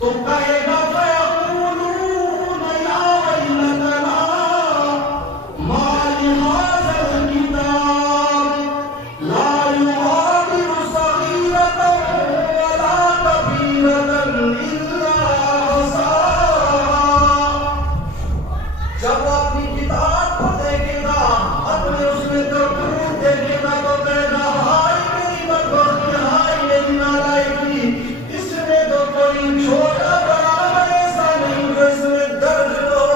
تو کہے گا فَيَقُولُونَ يَا وَيْلَتَنَا مَا لِهَذَا الْكِتَابِ لَا يُغَادِرُ صَغِيرَةً وَلَا كَبِيرَةً إِلَّا أَحْصَاهَا۔ جب وہ اپنی کتاب کو دیکھے گا، اپنے اس میں کرتوت دیکھے گا تو کہے گا ہائے میری بدبختی، ہائے میری نالائکی، اس میں تو کوئی چھوٹا بڑا ایسا نہیں جو اس میں درج ہو،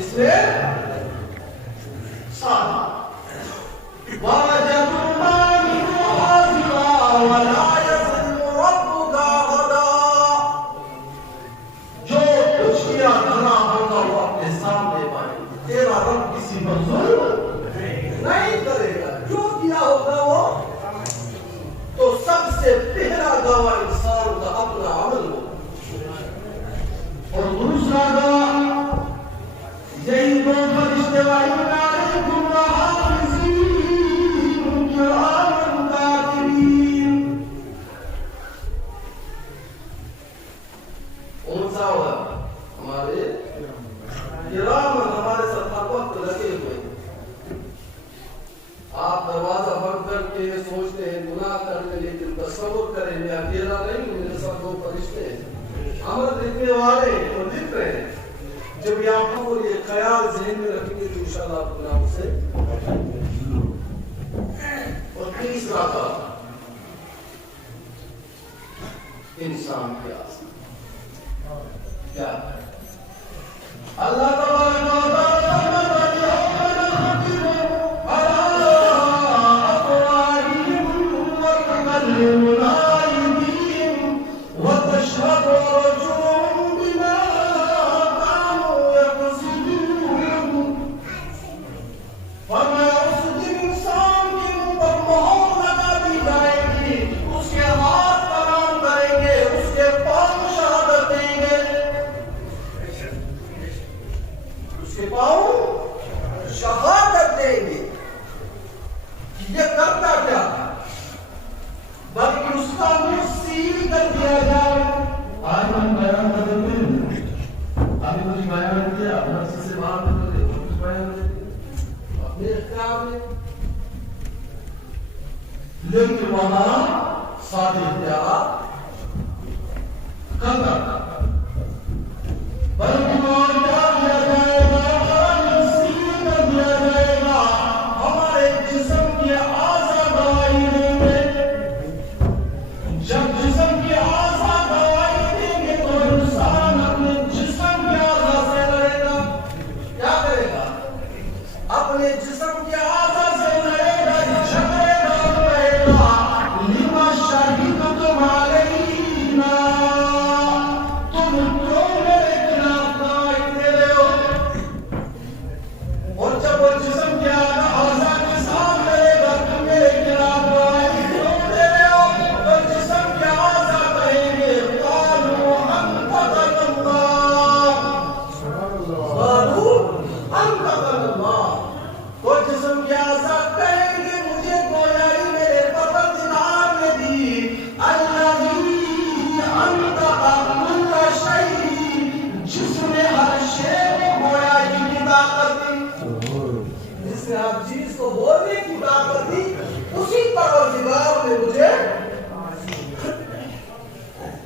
اس میں سارا وَوَجَدُوا مَا عَمِلُوا حَاضِرًا وَلَا يَظْلِمُ رَبُّكَ أَحَدًا۔ جو کچھ کیا دھرا ہوگا وہ اپنے سامنے پائے، تیرا رب کسی پر ظلم نہیں کرے گا، جو کیا ہوگا وہ تو سب سے پہلا گواہ انسان کا اپنا عمل ہوگا، اور دوسرا گواہ یہی دو فرشتے وَإِنَّ عَلَيْكُمْ لَحَافِظِينَ كِرَامًا كَاتِبِينَ۔ کون سا ہوا ہمارے کرامن، ہمارے ساتھ ہر وقت لگے ہوئے۔ آپ دروازہ بند کر کے سوچتے ہیں گناہ کر لیں، لیکن تصور کریں میں اکیلا نہیں ہوں، میرے ساتھ دو فرشتے ہیں عمل لکھنے والے وہ لکھ رہے ہیں۔ جب یہ آپ کو یہ خیال ذہن میں رکھیں گے تو انشاءاللہ آپ گناہوں سے۔ اور تیسرا کا انسان کی آسان کیا ہے؟ اللہ تبارک و تعالی فرماتا ہے وَيَوْمَ نَخْتِمُ عَلَىٰ أَفْوَاهِهِمْ وَتُكَلِّمُنَا أَيْدِيهِمْ وَتَشْهَدُ أَرْجُلُهُم بِمَا كَانُوا يَكْسِبُونَ۔ فرمایا اس دن انسان کے منہ پر مہر لگا دی جائے گی، اس کے ہاتھ کلام کریں گے، اس کے پاؤں شہادت دیں گے، اس کے پاؤں شہادت دیں گے کہ یہ کرتا کیا ہے، بلکہ اس کا منہ سیل کر دیا جائے۔ آج ہم بیان کرتے ہیں، ابھی کچھ بیان کیا، نفس سے باہر نکلے، کچھ بیان کرتے اپنے اختیار میں، لیکن وہاں سارے اختیارات ختم، بلکہ وہاں کیا کیا جائے گا، سیل کر دیا جائے گا، ہمارے جسم کی اعضاء گواہی دیں گے۔ جب جسم کی اعضاء گواہی دیں گے تو انسان اپنے جسم کے اعضاء سے لڑے گا، کیا کرے گا؟ اپنے جسم کے اعضاء سے لڑے گا، جھگڑے گا، کہے گا لِمَ شَهِدْتُمْ عَلَيْنَا، تم کیوں میرے خلاف گواہی دے رہے ہو؟ اور جب وہ جسم کے اعضاء کے ساتھ لڑے گا تم میرے خلاف گواہی کیوں دے رہے ہو، تو جسم کے اعضاء کہیں گے قَالُوا أَنطَقَنَا اللَّهُ، قَالُوا أَنطَقَنَا اللَّهُ، تو جسم کے اعضاء کہیں گے مجھے گویائی میرے پروردگار نے دی، الَّذِي أَنطَقَ كُلَّ شَيْءٍ، جس نے ہر شے کو گویائی کی طاقت دی، جس نے ہر چیز کو بولنے کی طاقت دی، اسی پروردگار نے مجھے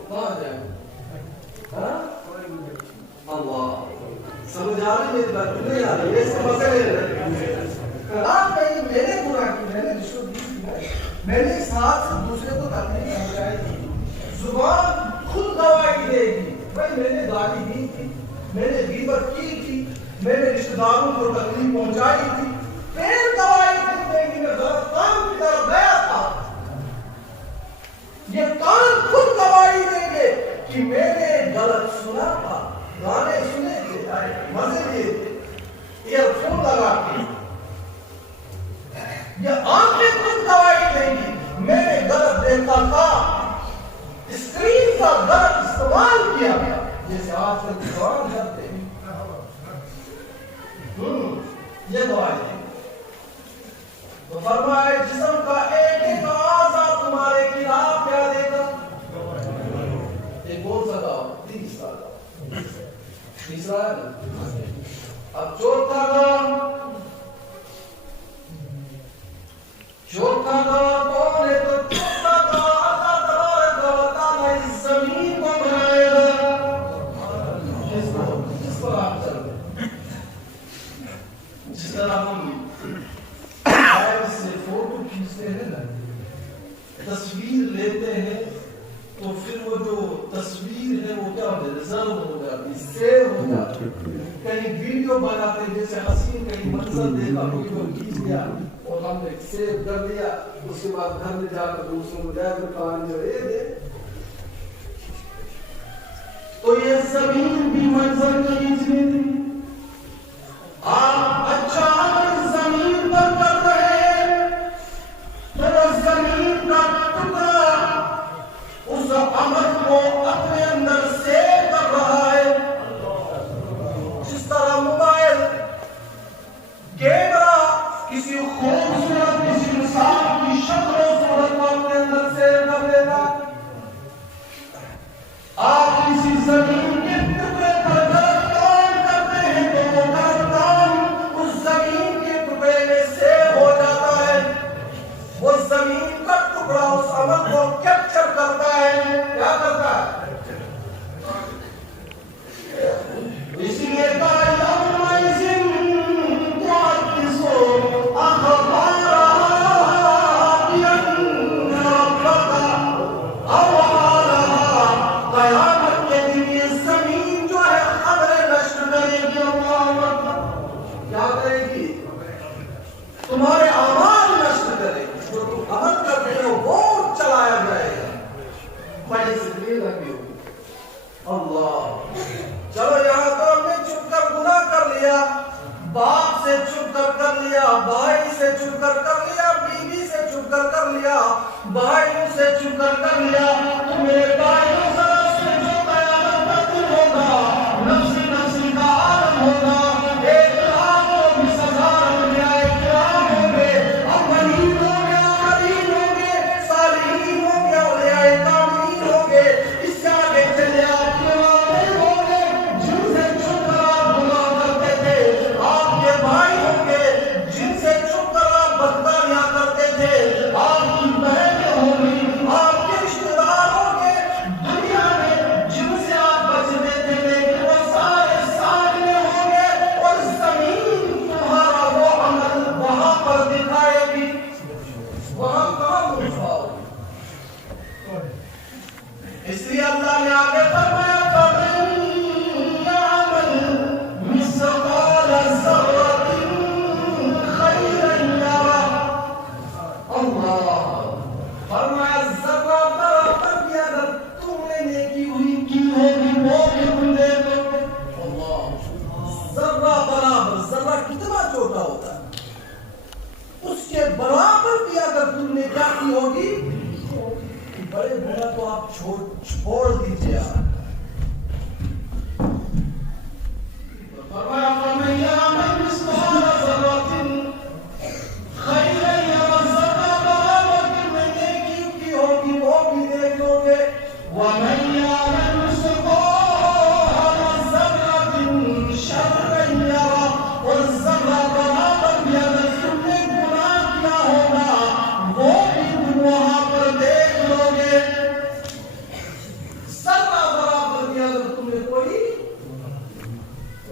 کہاں جائے؟ ہاں؟ اللہ سمجھ آ رہی میری بات نہیں آ رہی، ایسے مسئلے آپ کہیں میں نے گناہ کی، میں نے رشوت دی، میں نے اس ہاتھ سے دوسرے کو تکلیف پہنچائی تھی، زبان خود گواہی دے گی بھائی میں نے گالی دی تھی، میں نے غیبت کی تھی، میں نے رشتہ داروں کو تکلیف پہنچائی تھی، پھر گواہی دے گی میں غلط کام کی طرف گیا تھا۔ یہ کان خود گواہی دیں گے کہ میں نے غلط سنا تھا، گانے سنے تھے، مزے لیے تھے، ایئر فون لگا کے۔ یہ آنکھیں خود گواہی دیں گی میں نے غلط دیکھا تھا، اسکرین کا غلط استعمال کیا، جیسے آج کل جوان کرتے ہیں، یہ گواہی دیں گے۔ تو فرمایا جسم کا ایک ایک اعضاء تمہارے خلاف کیا دے گا، یہ کون سا گواہ؟ تیسرا ہے. اب چوتھا کام کون ہے؟ تو چوتھا کام اللہ تبارک و تعالیٰ اس زمین کو بنائے گا. جس پر آپ چل رہے جس طرح ہم سے فوٹو کھینچتے ہیں نا، تصویر لیتے ہیں، تو پھر وہ جو تصویر ہے وہ کیا ہوتا ہے؟ ریزرو ہو جاتی، سیو ہو جاتی. کہیں ویڈیو بناتے ہیں، جیسے حسین کہیں منظر دیکھا ویڈیو کھینچ لیا اور ہم نے سیو کر لیا، اس کے بعد گھر میں جا کر دوسروں کو جائے تو کہانی جو یہ دے. تو یہ زمین بھی منظر کھینچنی تھی. آپ اچھا عمل زمین پر کر رہے ہیں تو زمین کا ٹکڑا اس عمل کو اپنے اندر سیو کر رہا ہے. جس طرح موبائل کیمرہ کسی خوبصورت کسی انسان کی شکل و صورت کو اپنے اندر سیو کر لیتا، آپ کسی زمین کے ٹکڑے پر غلط کام کرتے ہیں تو وہ غلط کام اس زمین کے ٹکڑے میں سیو ہو جاتا ہے. وہ زمین کا ٹکڑا اس عمل کو کیپچر کرتا ہے. کیا کرتا ہے؟ اسی لیے کہا تمہارے اعمال نشر کرے گی، جو تم عمل کرتے ہو وہ چلایا جائے گا. بڑی ذکری لگی ہوگی. اللہ، چلو یہاں تو ہم نے چھپ کر گناہ کر لیا، باپ سے چھپ کر لیا، بھائی سے چھپ کر لیا، بیوی سے چھپ کر لیا، بھائیوں سے چھپ کر لیا. تو میرے بھائیوں سے جو قیامت کا دن ہوگا، نفسی نفسی کا عالم ہوگا. ایک لاکھ کو بھی سزا رکھ دیا، ایک لاکھ ہوں گے، اولین ہوں گے، آخرین ہوں گے، صالحین ہوں گے، اولیاء کاملین ہوں گے. اس سے آگے چلے آپ کے والد ہوں گے جن سے چھپ کر آپ گناہ کرتے تھے، آپ کے بھائی ہوں گے جن سے چھپ کر آپ بدکاریاں کرتے تھے، آپ کی بہنیں ہوں گی، آپ کے رشتے دار ہوں گے دنیا میں جن سے آپ بچتے تھے، لیکن وہ سارے سامنے ہوں گے اور زمین تمہارا وہ عمل وہاں پر دکھائے گی. وہاں کہاں مصفاؤ. اس لیے اللہ نے آگے فرمایا فَمَن يَعْمَلْ مِثْقَالَ ذَرَّةٍ خَيْرًا يَرَهُ. اللہ فرمایا ذرہ برابر بھی اگر تم نے نیکی ہوئی کی ہوگی وہ بھی تم دیکھ لو گے. اللہ، ذرہ برابر، ذرہ کتنا چھوٹا ہوتا ہے، اس کے برابر بھی اگر تم نے کیا کی ہوگی. بڑے گناہ تو آپ چھوڑ دیجئے. فرمایا فَمَن يَعْمَلْ مِثْقَالَ ذَرَّةٍ خَيْرًا يَرَهُ. ذرہ برابر تم نے نیکی کی ہوگی وہ بھی دیکھ لو گے. وَمَن يَعْمَلْ مِثْقَالَ ذَرَّةٍ شَرًّا يَرَهُ. اور ذرہ برابر بھی اگر تم نے گناہ کیا ہوگا وہ بھی تم وہاں پر دیکھ لو گے. ذرہ برابر بھی اگر تم نے کوئی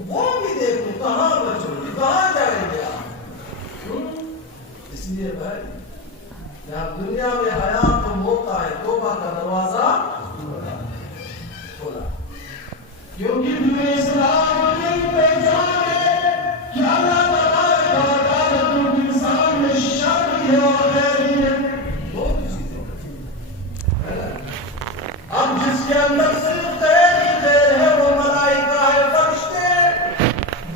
وہ بھی دیکھو، کہاں بچو گے، کہاں جائیں گے آپ. اس لیے بھائی یہاں دنیا میں حیات کا موقع ہے، توبہ کا دروازہ کھولا. کیونکہ دنیا اسلام کی پہچان ہے کہ اللہ تبارک و تعالیٰ تم انسان میں شر بھی ہے اور خیر بھی ہے. دو چیزیں. اب جس کے اندر صرف خیر ہی خیر ہے وہ ملائکہ ہے، فرشتے.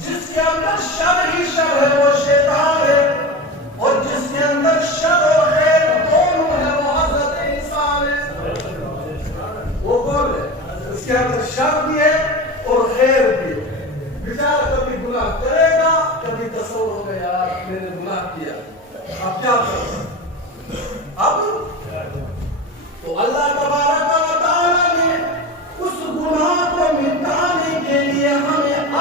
جس کے اندر شر ہی شر ہے وہ شیطان ہے. اور جس کے اندر شر اور خیر دونوں ہے وہ حضرت انسان ہے. وہ کون ہے؟ اس کے اندر شر بھی ہے اور خیر بھی ہے. بیچارہ کبھی گناہ کرے گا، کبھی تصور ہوگا یار میں نے گناہ کیا، اب کیا کروں. اب تو اللہ تبارک و تعالیٰ نے اس گناہ کو مٹانے کے لیے ہمیں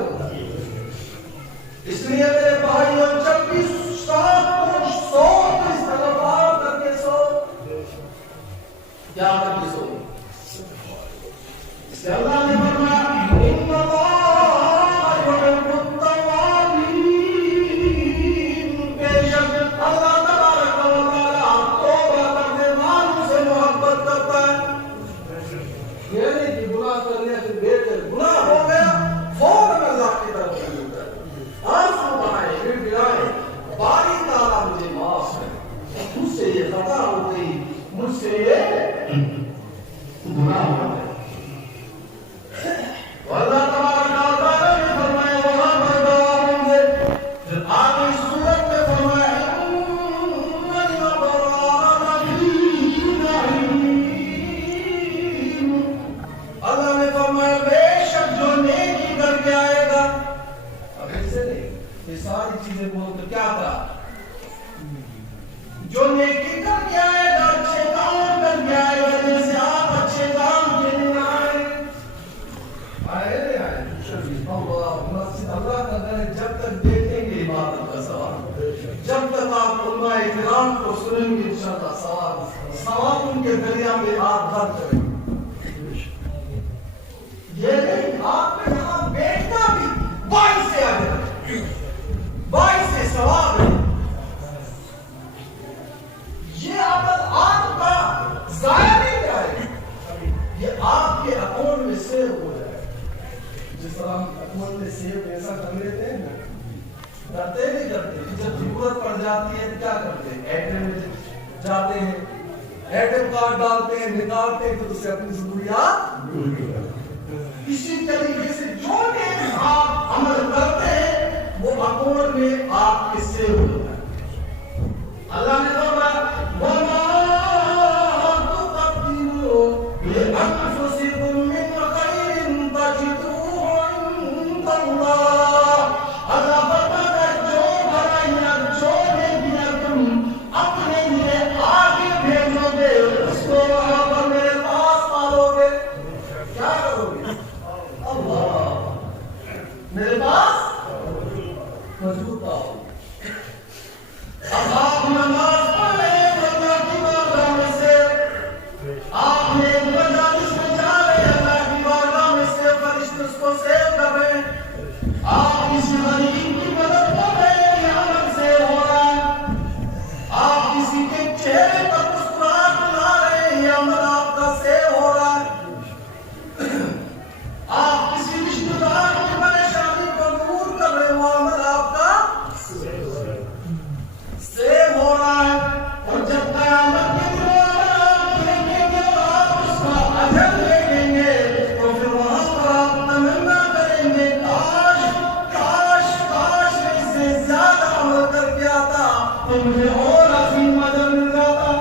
ہوتا ہے. اس لیے میرے بھائیوں جب بھی شام کو سو تو استغفار کر کے سو. کیا کر کے سو؟ اس لیے اللہ نے فرمایا ان اللہ یحب التوابین. بے شک اللہ تبارک و تعالی توبہ کرنے والوں سے محبت کرتا ہے. یہ نہیں کہ گناہ کر لیا پھر بہتر گناہ ہو گیا فوراً اللہ کی طرف چلتا ہے. آنسو بہائے پھر گرائے باری تعالیٰ مجھے معاف ہے, مجھ سے یہ خطا ہو گئی, مجھ سے یہ گناہ ہو گیا. اللہ تبارک و تعالیٰ نے فرمایا وہاں پر دعا ہوں گے. پھر آگے سورت میں فرمایا ان الابرار لفی نعیم. اللہ نے فرمایا بے شک جو نیکی کر کے آئے گا. اب ایسے نہیں یہ ساری چیزیں بول کر کیا تھا, جو نیکی کر کے آئے گا, اچھے کام کر کے آئے گا. جیسے آپ اچھے کام کے لیے آئے اللہ کا گھر جب تک دیکھیں گے عبادت کا ثواب, جب تک آپ علماء کرام کو سنیں گے انشاءاللہ ثواب ان کے دریا میں آپ بھر کریں. یہ نہیں آپ نے یہاں بیٹھنا بھی باعث سے آگے باعث سے ثواب ہے. یہ عمل آپ کا ضائع نہیں جائے, یہ آپ کے اکاؤنٹ میں سیو ہو جائے. جس طرح ہم اکاؤنٹ میں سیو ایسا کر لیتے ہیں نا, کرتے نہیں کرتے, جب ضرورت پڑ جاتی ہے کیا کرتے ہیں, اے ٹی ایم میں جاتے ہیں, اے ٹی ایم کارڈ ڈالتے ہیں, نکالتے ہیں تو اس سے اپنی ضروریات. اسی طریقے سے جو نیک آپ عمل کرتے ہیں وہ اکاؤنٹ میں آپ کے سیو ہوتا ہے. اللہ نے فرمایا وَمَا تُقَدِّمُوا لِأَنفُسِكُم مِّن خَيْرٍ تَجِدُوهُ عِندَ اللَّهِ. اللہ فرماتا ہے جو برائیاں جو نیکیاں تم اپنے لیے آگے بھیجو گے اس کو وہاں پر میرے پاس پالو گے. کیا کرو گے؟ اللہ میرے پاس موجود پاؤ. اب آپ نماز پڑھ رہے ہیں اللہ کی بارگاہ میں سے, آپ نے مجالس میں جا رہے ہیں اللہ کی بارگاہ میں سے, فرشتے اس کو سیو کر رہے ہیں. آپ کسی غریب کی مدد کر رہے ہیں, یہ عمل سیو ہو رہا ہے. آپ کسی کے چہرے پر مسکراہٹ لا رہے ہیں, یہ عمل آپ کا سیو ہو رہا ہے. آپ کسی رشتہ دار کی پریشانی کو دور کر رہے ہیں, وہ عمل آپ کا سیو ہو رہا ہے. اور جب قیامت کے دن آپ دیکھیں گے اور آپ اس کا اجر دیکھیں گے تو پھر وہاں پر آپ تمنا کریں گے کاش کاش کاش اس سے زیادہ عمل کر کے آتا تو مجھے اور عظیم اجر مل جاتا.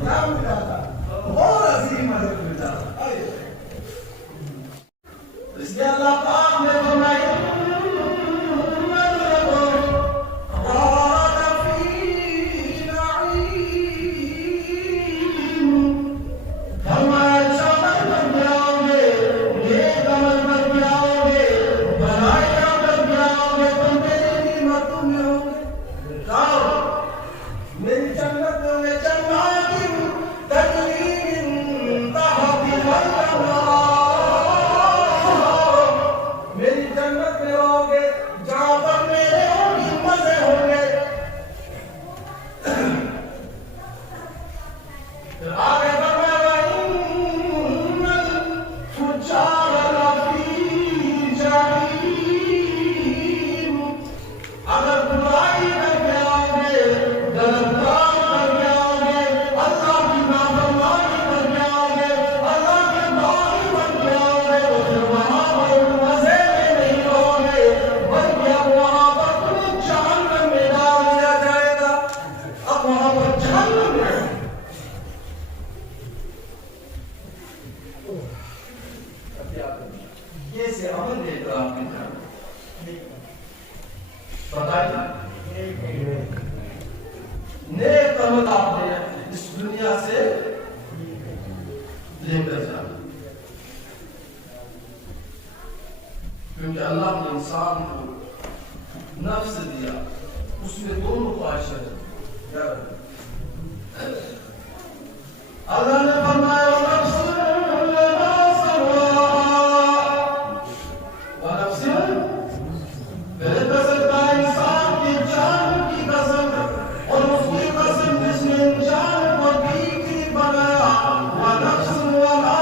کیا مل جاتا؟ اور عظیم اجر مل جاتا. اس لیے اللہ پاک نے فرمایا انسان کو نفس دیا، اس میں دونوں خواہشیں کیا اللہ نے فرمایا ونفس وما سواها ونفس میرے قسم کا انسان کی جان کی قسم اور اس کی قسم جس نے انسان کو بیوی بنایا ونفس وما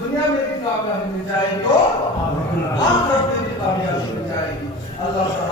دنیا میں بھی کامیابی مل جائے گی تو آخرت میں بھی کامیابی مل جائے گی. اللہ